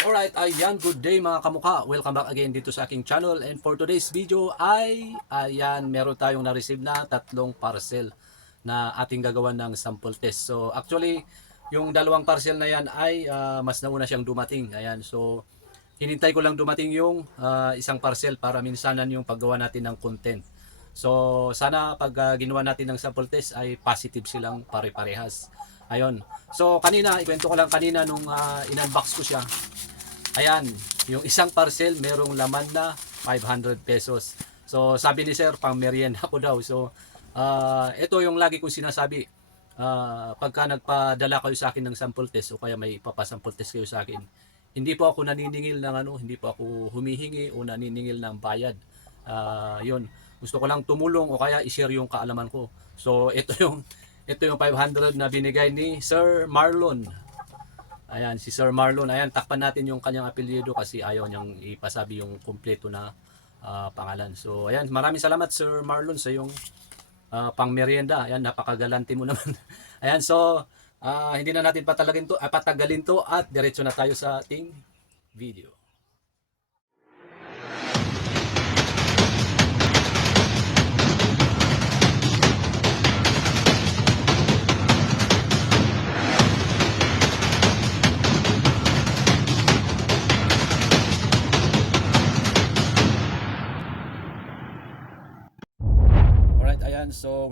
Alright, ayan, good day mga kamukha. Welcome back again dito sa aking channel. And for today's video ay, ayan, meron tayong na-receive na tatlong parcel na ating gagawan ng sample test. So actually, yung dalawang parcel na yan ay ah, mas nauna siyang dumating. Ayan, so hinintay ko lang dumating yung ah, isang parcel para minsanan yung paggawa natin ng content. So sana pag ah, ginawa natin ng sample test ay positive silang pare-parehas. Ayun. So kanina, ikwento ko lang kanina nung ah, in-unbox ko siya. Ayan, yung isang parcel merong laman na 500 pesos. So sabi ni sir, pang merienda ko daw. So ah, ito yung lagi kong sinasabi. Ah, pagka nagpadala kayo sa akin ng sample test o kaya may papasample test kayo sa akin, hindi po ako naniningil ng ano, hindi po ako humihingi o naniningil ng bayad. Ah, yun. Gusto ko lang tumulong o kaya i-share yung kaalaman ko. So ito yung ito yung 500 na binigay ni Sir Marlon. Ayan, si Sir Marlon. Ayan, takpan natin yung kanyang apelyido kasi ayaw niyang ipasabi yung kumpleto na ah, pangalan. So, ayan, maraming salamat Sir Marlon sa yung ah, pangmerienda. Ayan, napakagalante mo naman. ayan, so, ah, hindi na natin patagalin to, ah, patagalin to at diretso na tayo sa ating video.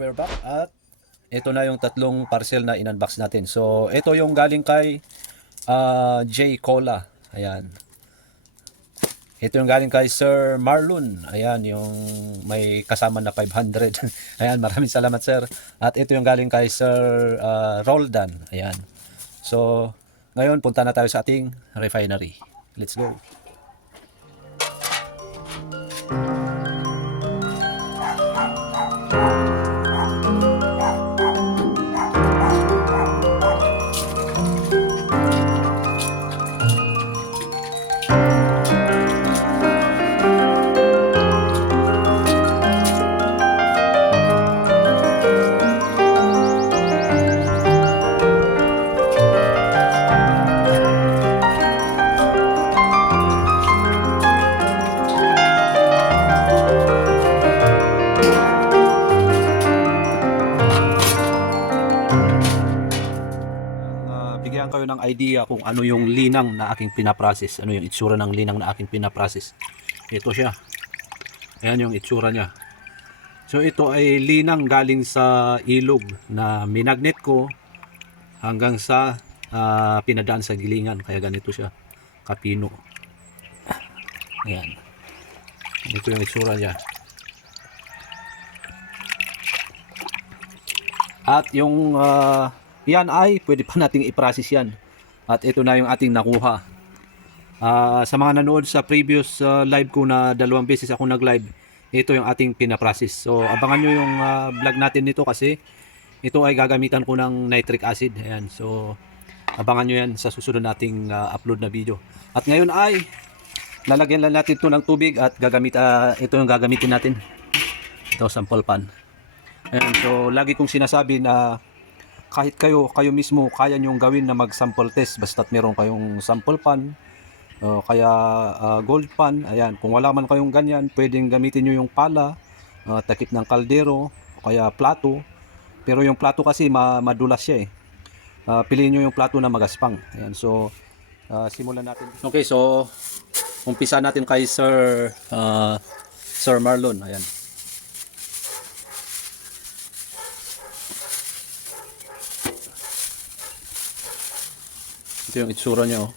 We're back at ito na yung tatlong parcel na in-unbox natin. So, ito yung galing kay ah, J. Cola. Ayan. Ito yung galing kay Sir Marlon. Ayan, yung may kasama na 500. Ayan, maraming salamat sir. At ito yung galing kay Sir ah, Roldan. Ayan. So, ngayon punta na tayo sa ating refinery. Let's go. uh, idea kung ano yung linang na aking pinaprocess. Ano yung itsura ng linang na aking pinaprocess. Ito siya. Ayan yung itsura niya. So ito ay linang galing sa ilog na minagnet ko hanggang sa ah, pinadaan sa gilingan. Kaya ganito siya. Kapino. Ayan. Ito yung itsura niya. At yung ah, yan ay pwede pa nating i-process yan. At ito na yung ating nakuha. Ah, sa mga nanood sa previous ah, live ko na dalawang beses ako nag-live, ito yung ating pinaprocess. So abangan nyo yung ah, vlog natin nito kasi ito ay gagamitan ko ng nitric acid. Ayan. So abangan nyo yan sa susunod nating ah, upload na video. At ngayon ay lalagyan lang natin ito ng tubig at gagamit ah, ito yung gagamitin natin. Ito sample pan. Ayan, so lagi kong sinasabi na kahit kayo, kayo mismo kaya nyong gawin na mag-sample test basta't meron kayong sample pan o kaya ah, gold pan. Ayan, kung wala man kayong ganyan, pwedeng gamitin nyo yung pala, ah, takip ng kaldero, kaya plato. Pero yung plato kasi ma- madulas siya eh. Ah, piliin nyo yung plato na magaspang. Ayan, so ah, simulan natin. Okay, so umpisa natin kay Sir ah, Sir Marlon. Ayan. Ito yung itsura niya oh.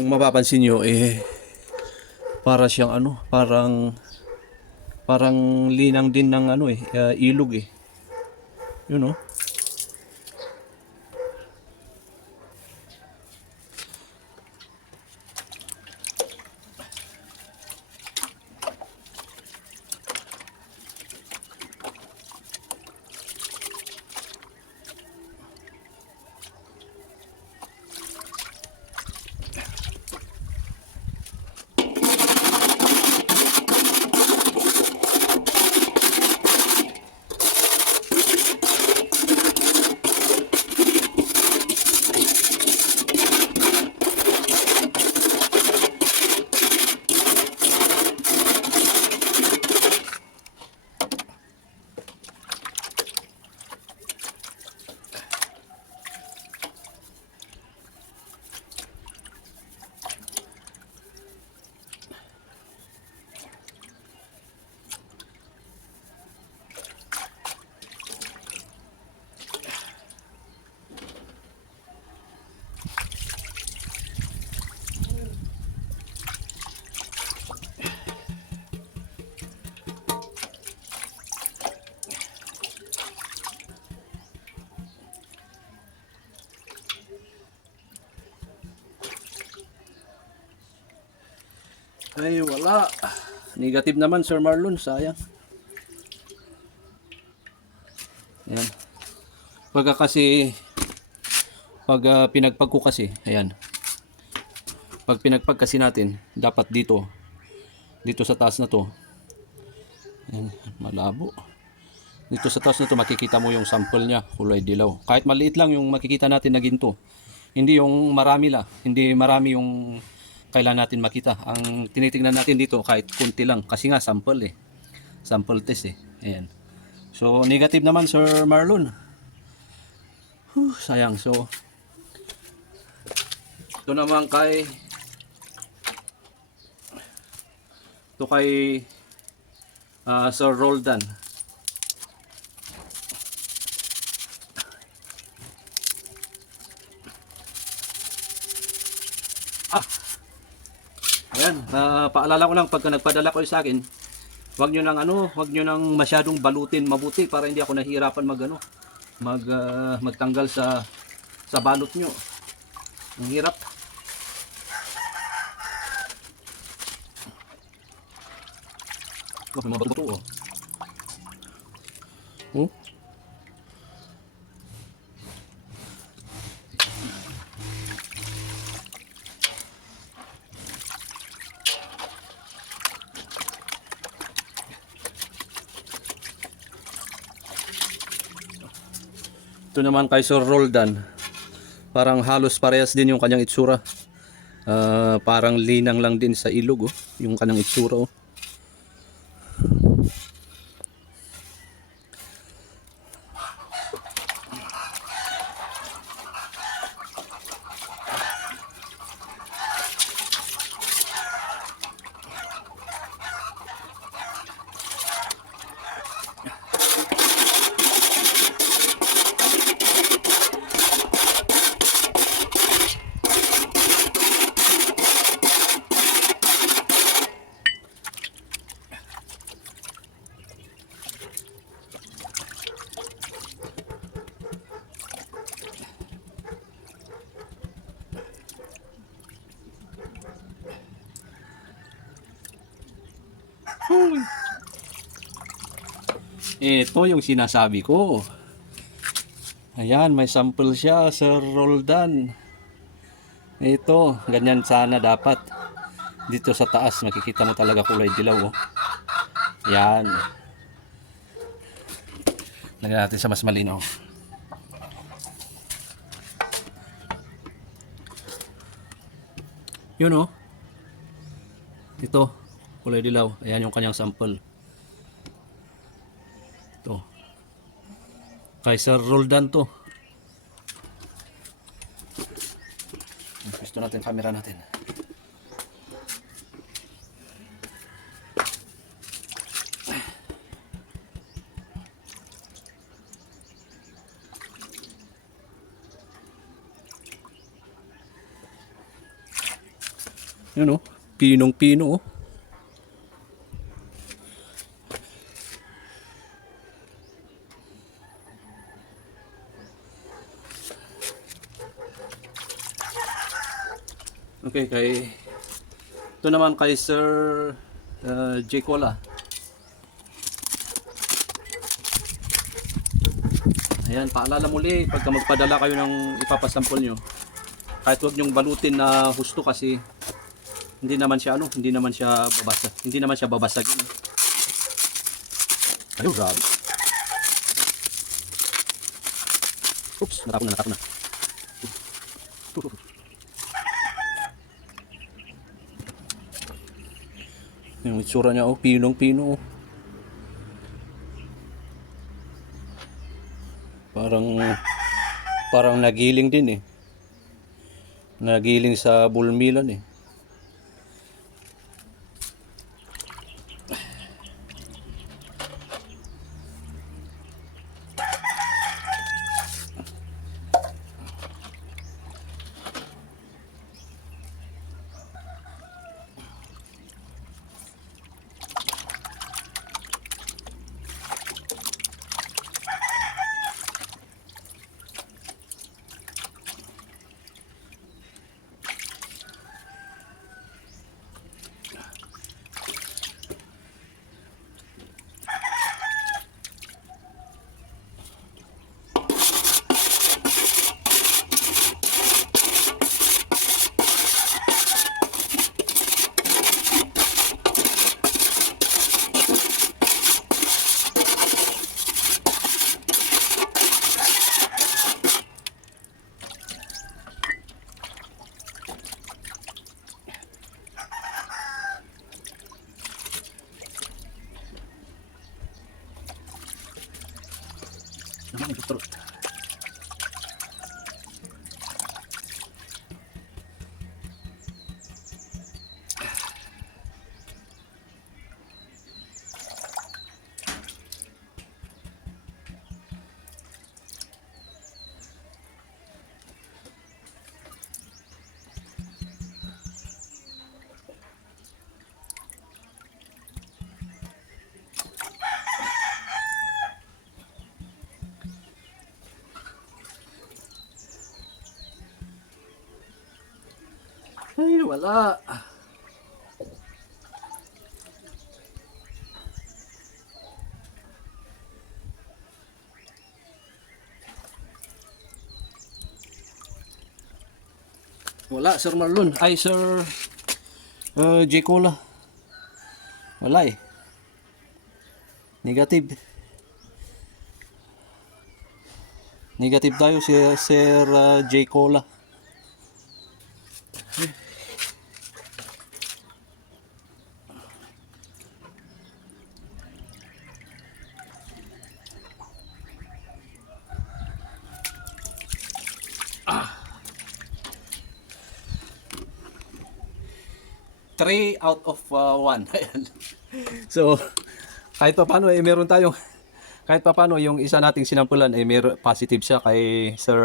Kung mapapansin nyo, eh, para siyang ano, parang, parang linang din ng ano eh, ah, ilog eh. Yun oh. Ay, wala. Negative naman, Sir Marlon. Sayang. Ayan. Pagka kasi, pag ah, pinagpag ko kasi, ayan. Pag pinagpag kasi natin, dapat dito, dito sa taas na to, ayan, malabo. Dito sa taas na to, makikita mo yung sample niya, kulay dilaw. Kahit maliit lang yung makikita natin na ginto. Hindi yung marami la, hindi marami yung kailan natin makita. Ang tinitingnan natin dito kahit kunti lang kasi nga sample eh. Sample test eh. Ayan. So negative naman Sir Marlon. Huh, sayang. So ito naman kay ito kay ah, Sir Roldan. Ah, Ayan, ah, paalala ko lang pagka nagpadala kayo sa akin, wag niyo nang ano, wag niyo nang masyadong balutin mabuti para hindi ako nahihirapan mag ano, mag ah, magtanggal sa sa balot niyo. Ang hirap. Oh, mga bato oh. Oh. Ito naman kay Sir Roldan. Parang halos parehas din yung kanyang itsura. Ah, parang linang lang din sa ilog oh, yung kanyang itsura oh. Ito yung sinasabi ko. Ayan, may sample siya, Sir Roldan. Ito, ganyan sana dapat. Dito sa taas, makikita mo talaga kulay dilaw. Oh. Yan. Lagyan natin sa mas malinaw. Yun oh. Ito, kulay dilaw. Ayan yung kanyang sample. Kaiser Roldan to. Gusto natin camera natin. Yun oh, pinong-pino oh. Okay, kay naman kay Sir uh, J. Ayan, paalala muli, pagka magpadala kayo ng ipapasample nyo, kahit huwag nyong balutin na husto kasi hindi naman siya ano, hindi naman siya babasa, hindi naman siya babasagin. Ayun, grabe. Oops, natapon na, natapon na. Yung itsura niya, oh, pinong-pino. oh. Parang parang nagiling din eh. Nagiling sa bulmilan eh. Ay, wala. Wala, Sir Marlon. Ay, Sir uh, J. Cola. Wala eh. Negative. Negative tayo si Sir uh, J. Cola. Out of uh, one. Ayan. so, kahit pa paano, eh, meron tayong, kahit pa paano, yung isa nating sinampulan, eh, meron, positive siya kay Sir,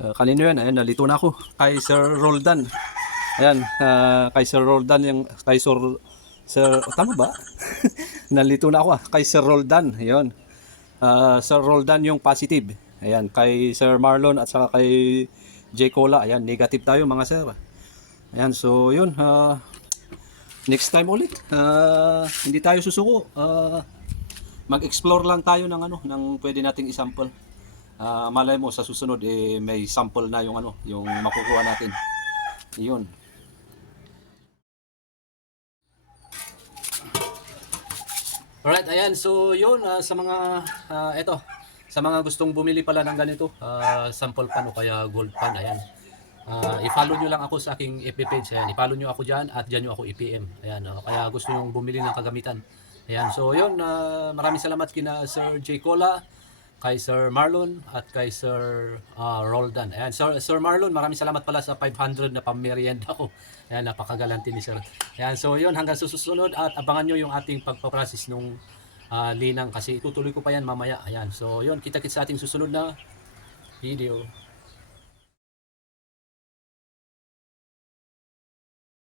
uh, kanino yan, ayan, nalito na ako, kay Sir Roldan. Ayan, ah, kay Sir Roldan, yung, kay Sir, Sir, tama ba? nalito na ako ah, kay Sir Roldan, yun. Ah, Sir Roldan yung positive. Ayan, kay Sir Marlon at saka kay J. Cola, ayan, negative tayo mga sir. Ayan, so yun. ah, next time ulit. ah, hindi tayo susuko. ah, mag-explore lang tayo ng ano, ng pwede nating isample. Ah, malay mo sa susunod eh may sample na yung ano, yung makukuha natin. Yun. Alright, ayan. So, yun. ah, sa mga, ah, eto. Sa mga gustong bumili pala ng ganito, ah, sample pan o kaya gold pan, ayan. Ah, i-follow nyo lang ako sa aking FB page. Ayan, i-follow nyo ako dyan at dyan nyo ako i-PM. Ayan, ah, kaya gusto nyo bumili ng kagamitan. Ayan, so yun. ah, maraming salamat kina Sir J. Cola, kay Sir Marlon at kay Sir ah, Roldan. Ayan, Sir, Sir Marlon, maraming salamat pala sa 500 na pamerienda ko. Ayan, napakagalanti ni Sir. Ayan, so yun, hanggang susunod at abangan nyo yung ating pagpaprocess nung ah, linang kasi tutuloy ko pa yan mamaya. Ayan, so yun, kita-kits sa ating susunod na video.